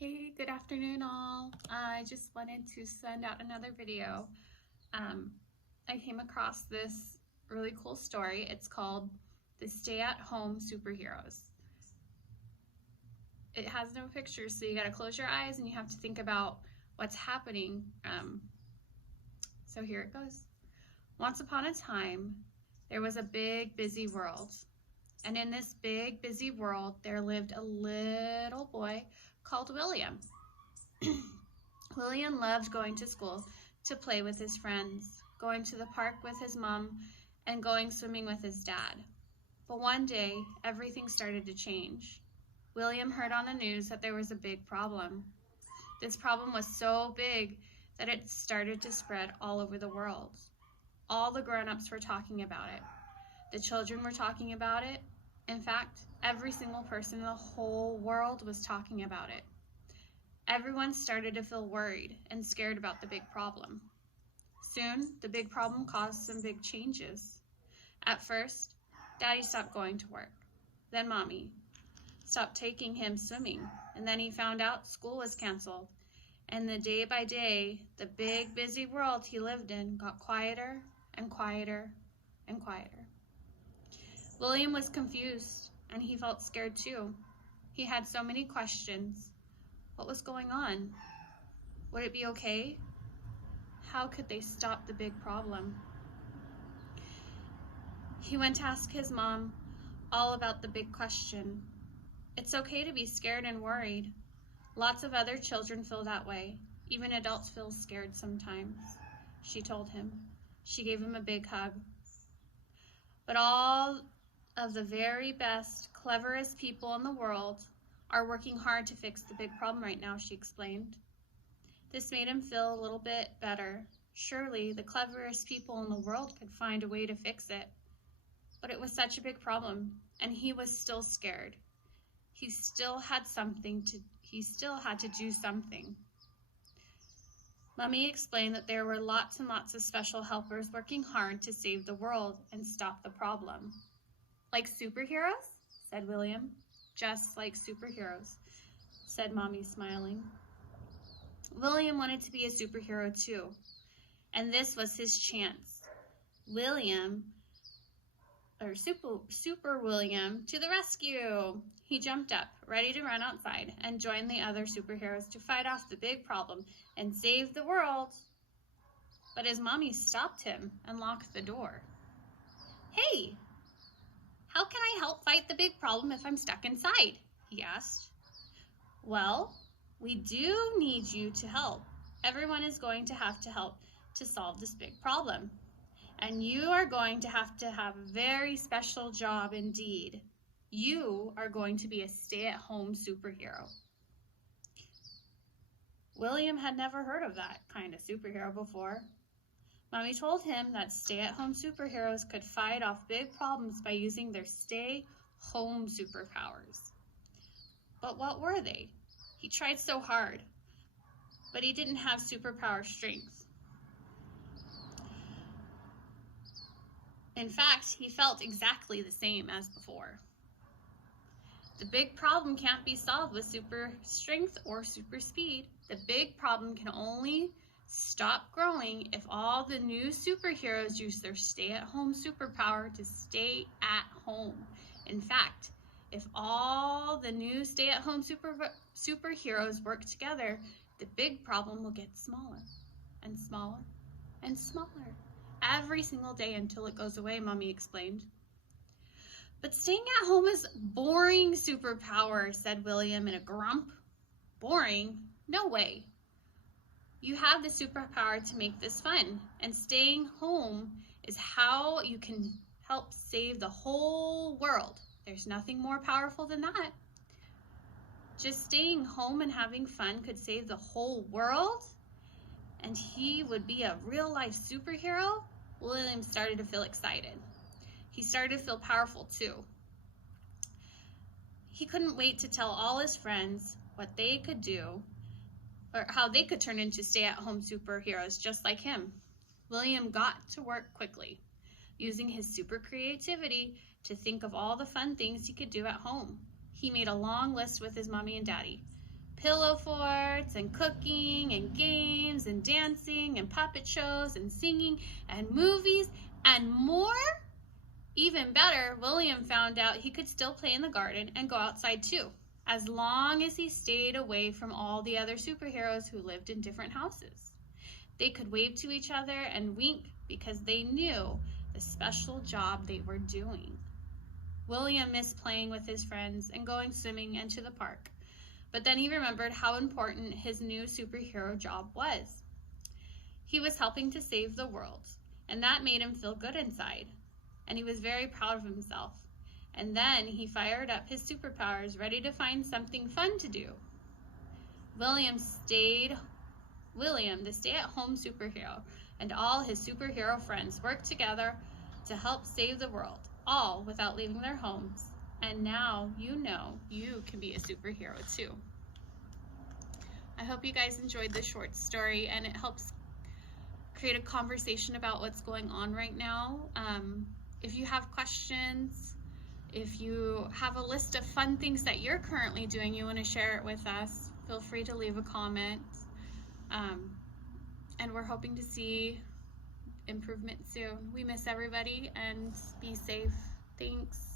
Hey, good afternoon all. I just wanted to send out another video. I came across this really cool story. It's called The Stay-at-Home Superheroes. It has no pictures, so you gotta close your eyes and you have to think about what's happening. So here it goes. Once upon a time, there was a big, busy world. And in this big, busy world, there lived a little boy called William. William loved going to school to play with his friends, going to the park with his mom, and going swimming with his dad. But one day, everything started to change. William heard on the news that there was a big problem. This problem was so big that it started to spread all over the world. All the grown-ups were talking about it. The children were talking about it. In fact, every single person in the whole world was talking about it. Everyone started to feel worried and scared about the big problem. Soon, the big problem caused some big changes. At first, Daddy stopped going to work. Then Mommy stopped taking him swimming. And then he found out school was canceled. And the day by day, the big, busy world he lived in got quieter and quieter and quieter. William was confused, and he felt scared too. He had so many questions. What was going on? Would it be okay? How could they stop the big problem? He went to ask his mom all about the big question. It's okay to be scared and worried. Lots of other children feel that way. Even adults feel scared sometimes, she told him. She gave him a big hug. But all of the very best, cleverest people in the world are working hard to fix the big problem right now, she explained. This made him feel a little bit better. Surely the cleverest people in the world could find a way to fix it. But it was such a big problem, and he was still scared. He still had to do something. Mommy explained that there were lots and lots of special helpers working hard to save the world and stop the problem. Like superheroes? Said William. Just like superheroes, said Mommy, smiling. William wanted to be a superhero too, and this was his chance. Super William to the rescue! He jumped up, ready to run outside and join the other superheroes to fight off the big problem and save the world. But his mommy stopped him and locked the door. Hey, how can I help fight the big problem if I'm stuck inside? He asked. Well, we do need you to help. Everyone is going to have to help to solve this big problem. And you are going to have a very special job indeed. You are going to be a stay-at-home superhero. William had never heard of that kind of superhero before. Mommy told him that stay-at-home superheroes could fight off big problems by using their stay-home superpowers. But what were they? He tried so hard, but he didn't have superpower strength. In fact, he felt exactly the same as before. The big problem can't be solved with super strength or super speed. The big problem can only stop growing if all the new superheroes use their stay-at-home superpower to stay at home. In fact, if all the new stay-at-home superheroes work together, the big problem will get smaller and smaller and smaller every single day until it goes away, Mommy explained. But staying at home is boring superpower, said William in a grump. Boring? No way. You have the superpower to make this fun, and staying home is how you can help save the whole world. There's nothing more powerful than that. Just staying home and having fun could save the whole world? And he would be a real-life superhero? William started to feel excited. He started to feel powerful too. He couldn't wait to tell all his friends what they could do, or how they could turn into stay-at-home superheroes just like him. William got to work quickly, using his super creativity to think of all the fun things he could do at home. He made a long list with his mommy and daddy. pillow forts and cooking and games and dancing and puppet shows and singing and movies and more. Even better, William found out he could still play in the garden and go outside too, as long as he stayed away from all the other superheroes who lived in different houses. They could wave to each other and wink because they knew the special job they were doing. William missed playing with his friends and going swimming and to the park, but then he remembered how important his new superhero job was. He was helping to save the world, and that made him feel good inside, and he was very proud of himself. And then he fired up his superpowers, ready to find something fun to do. William, the stay-at-home superhero, and all his superhero friends worked together to help save the world, all without leaving their homes. And now you know you can be a superhero too. I hope you guys enjoyed this short story, and it helps create a conversation about what's going on right now. If you have questions, if you have a list of fun things that you're currently doing, you want to share it with us, feel free to leave a comment. And we're hoping to see improvement soon. We miss everybody, and be safe. Thanks.